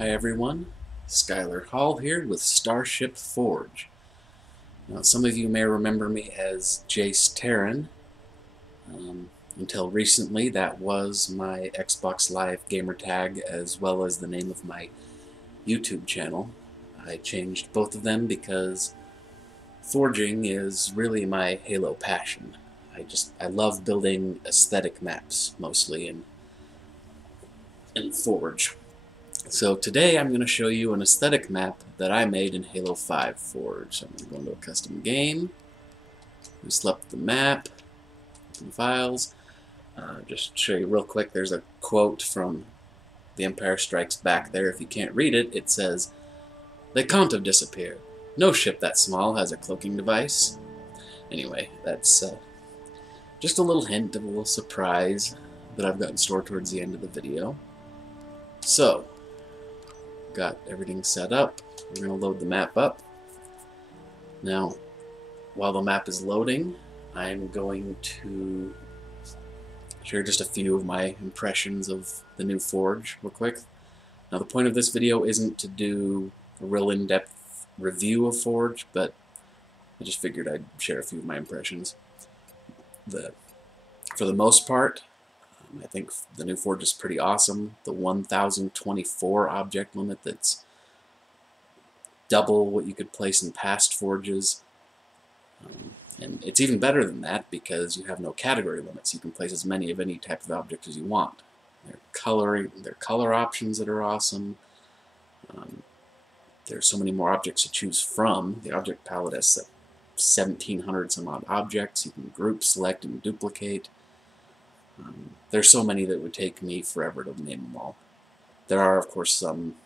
Hi everyone, Skylar Hall here with Starship Forge. Now, some of you may remember me as Jace Terran. Until recently, that was my Xbox Live gamer tag as well as the name of my YouTube channel. I changed both of them because forging is really my Halo passion. I love building aesthetic maps, mostly in Forge. So today I'm going to show you an aesthetic map that I made in Halo 5 Forge. So I'm going to go into a custom game, we select the map, open files. Just to show you real quick, there's a quote from The Empire Strikes Back there. If you can't read it, it says, "They can't have disappeared. No ship that small has a cloaking device." Anyway, that's just a little hint of a little surprise that I've got in store towards the end of the video. So, got everything set up. We're going to load the map up. Now, while the map is loading, I'm going to share just a few of my impressions of the new Forge real quick. Now, the point of this video isn't to do a real in-depth review of Forge, but I just figured I'd share a few of my impressions. For the most part, I think the new Forge is pretty awesome. The 1024 object limit, that's double what you could place in past Forges. And it's even better than that because you have no category limits. You can place as many of any type of object as you want. There are color options that are awesome. There's so many more objects to choose from. The object palette has 1,700 some odd objects. You can group, select, and duplicate. There's so many that it would take me forever to name them all. There are, of course, some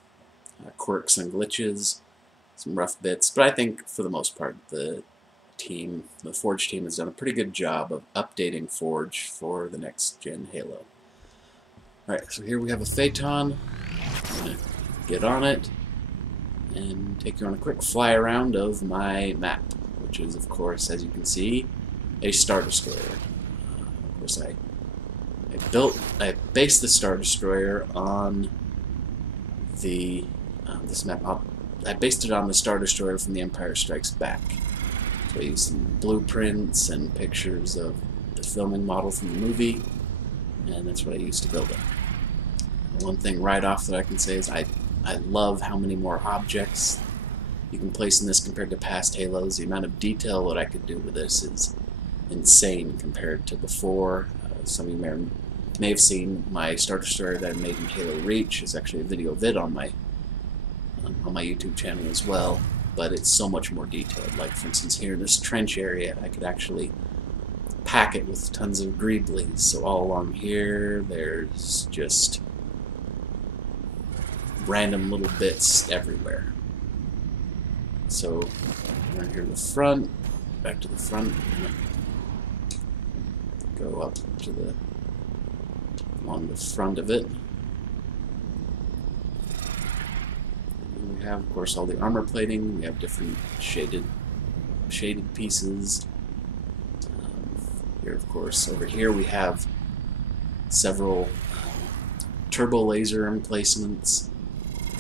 quirks and glitches, some rough bits, but I think for the most part the Forge team has done a pretty good job of updating Forge for the next gen Halo. Alright, so here we have a Phaeton. I'm going to get on it and take you on a quick fly around of my map, which is, of course, as you can see, a Star Destroyer. Of course, I based the Star Destroyer on this map. I based it on the Star Destroyer from The Empire Strikes Back. So I used some blueprints and pictures of the filming model from the movie, and that's what I used to build it. One thing right off that I can say is I love how many more objects you can place in this compared to past Halos. The amount of detail that I could do with this is insane compared to before. Some of you may have seen my Star Destroyer that I made in Halo Reach. It's actually a video vid on my YouTube channel as well, but it's so much more detailed. Like, for instance, here in this trench area, I could actually pack it with tons of greeblies. So all along here, there's just random little bits everywhere. So, right here in the front, back to the front, go up to along the front of it. And we have, of course, all the armor plating. We have different shaded pieces. Here, of course, over here we have several turbo laser emplacements,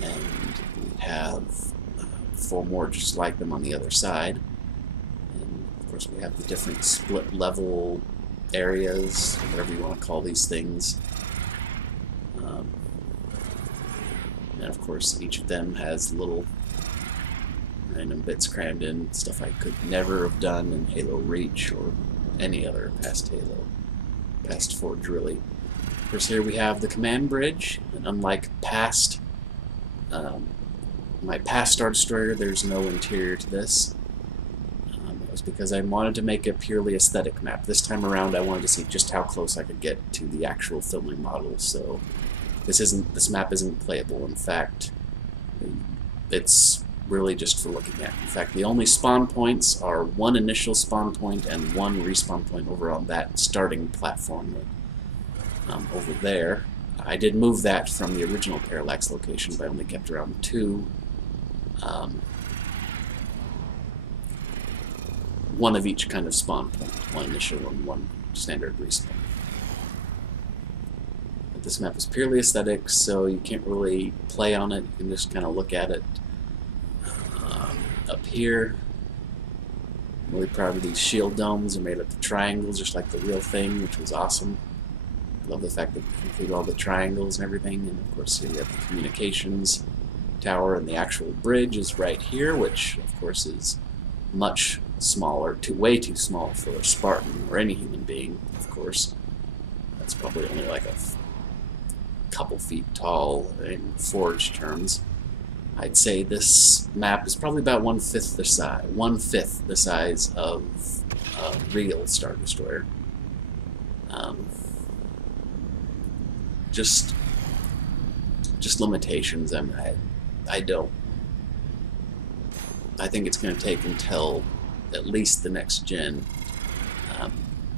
and we have 4 more just like them on the other side. And of course, we have the different split level areas, whatever you want to call these things. And of course, each of them has little random bits crammed in, stuff I could never have done in Halo Reach or any other past Forge, really. Of course, here we have the command bridge, and unlike my past Star Destroyer, there's no interior to this. It was because I wanted to make a purely aesthetic map. This time around, I wanted to see just how close I could get to the actual filming model. So this map isn't playable. In fact, it's really just for looking at. In fact, the only spawn points are one initial spawn point and one respawn point over on that starting platform over there. I did move that from the original Parallax location, but I only kept around 2. One of each kind of spawn point, one initial and one standard respawn. This map is purely aesthetic, so you can't really play on it. You can just kind of look at it up here. I'm really proud of these shield domes. They're made up of triangles, just like the real thing, which was awesome. Love the fact that you can include all the triangles and everything. And of course, you have the communications tower, and the actual bridge is right here, which of course is much smaller, way too small for a Spartan or any human being. Of course, that's probably only like a couple feet tall in forge terms. I'd say this map is probably about one-fifth the size of a real Star Destroyer. Just limitations. I think it's going to take until at least the next gen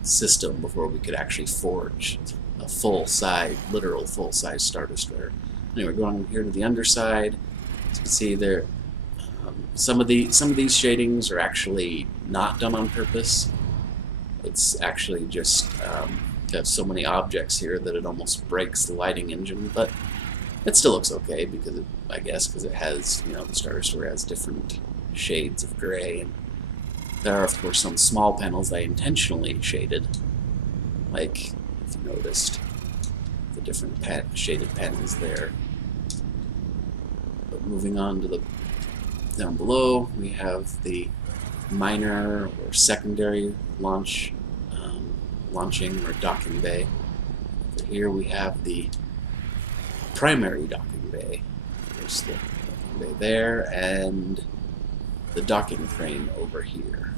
system before we could actually forge a full-size, literal full-size Star Destroyer. Anyway, going here to the underside. As you can see there, some of these shadings are actually not done on purpose. It's actually just have so many objects here that it almost breaks the lighting engine, but it still looks okay because I guess because it has, the Star Destroyer has different shades of gray, and there are of course some small panels I intentionally shaded, like if you noticed the different shaded panels there. But moving on to the down below, we have the minor or secondary launching or docking bay. Over here we have the primary docking bay. There's the docking bay there, and the docking crane over here.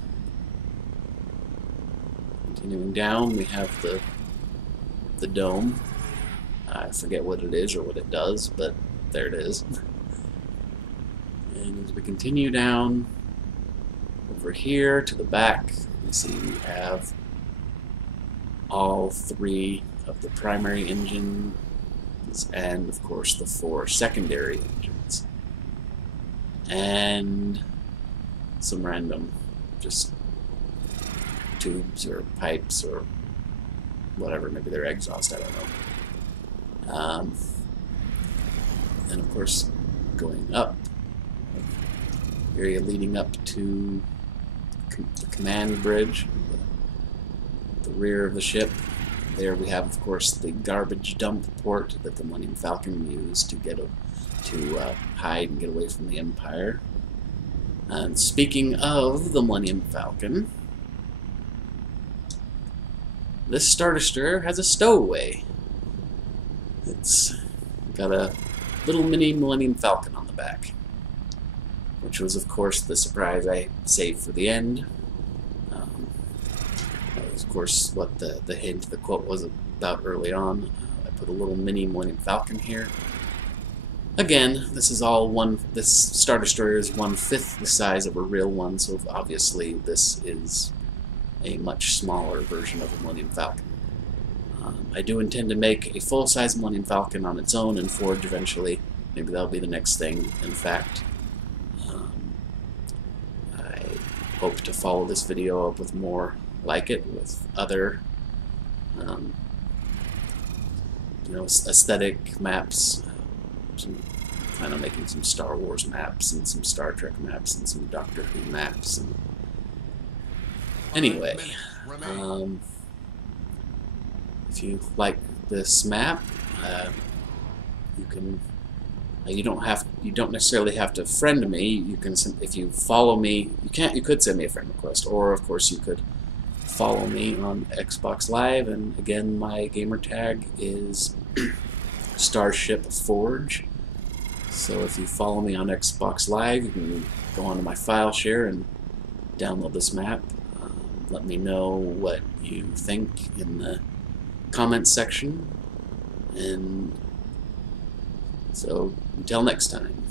Continuing down, we have the dome. I forget what it is or what it does, but there it is. And as we continue down over here to the back, you see we have all three of the primary engines and of course the 4 secondary engines, and some random just tubes or pipes or whatever, maybe they're exhaust, I don't know. And of course going up, area leading up to the command bridge, the rear of the ship. There we have, of course, the garbage dump port that the Millennium Falcon used to hide and get away from the Empire. And speaking of the Millennium Falcon, this Star Destroyer has a stowaway. It's got a little mini Millennium Falcon on the back, which was, of course, the surprise I saved for the end. That was, of course, what the hint, the quote was about early on. I put a little mini Millennium Falcon here. Again, this Star Destroyer is 1/5 the size of a real one, so obviously this is a much smaller version of a Millennium Falcon. I do intend to make a full-size Millennium Falcon on its own and forge eventually. Maybe that'll be the next thing, in fact. I hope to follow this video up with more like it, with other aesthetic maps. Plan on making some Star Wars maps and some Star Trek maps and some Doctor Who maps. And anyway, if you like this map, you don't necessarily have to friend me. You can, if you follow me, you could send me a friend request, or of course you could follow me on Xbox Live. And again, my gamer tag is Starship Forge. So if you follow me on Xbox Live, you can go onto my file share and download this map. Let me know what you think in the comments section. And so until next time.